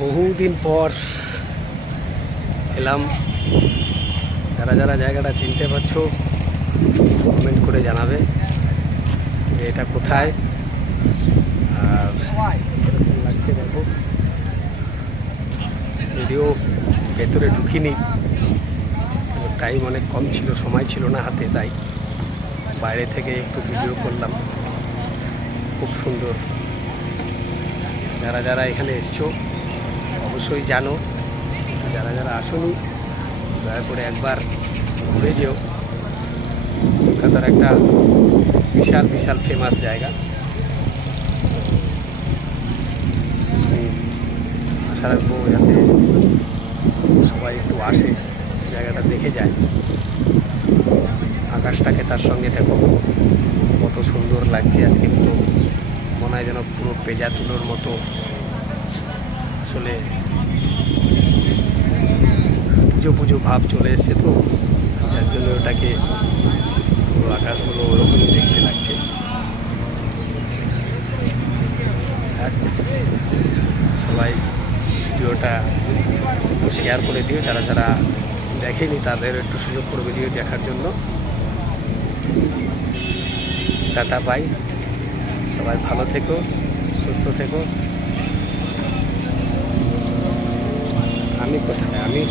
বহুদিন পর এলাম। যারা যারা জায়গাটা চিনতে পারছো কমেন্ট করে জানাবে যে এটা কোথায় আর এরকম লাগছে। দেখো, ভিডিও ভেতরে ঢুকিনি, টাইম অনেক কম ছিল, সময় ছিল না হাতে, তাই বাইরে থেকে একটু ভিডিও করলাম। খুব সুন্দর। যারা যারা এখানে এসছো অবশ্যই জানো, যারা যারা আসোনি দয়া করে একবার ঘুরে যেও। কলকাতার একটা বিশাল বিশাল ফেমাস জায়গা। আশা রাখবো যাতে সবাই একটু আসে, জায়গাটা দেখে যায়। আকাশটাকে তার সঙ্গে দেখো কত সুন্দর লাগছে। আজকে তো মনে হয় যেন পুরো পেঁজা তুলোর মতো। আসলে পুজো পুজো ভাব চলে এসছে তো, যার জন্য ওটাকে পুরো আকাশগুলো ওরকমই দেখতে লাগছে। সবাই ভিডিওটা একটু শেয়ার করে দিও, যারা যারা দেখেনি তাদের একটু সুযোগ করে ভিডিও দেখার জন্য। Tata, bye. সবাই ভালো থেকো, সুস্থ থেকো। আমি কোথায়? আমি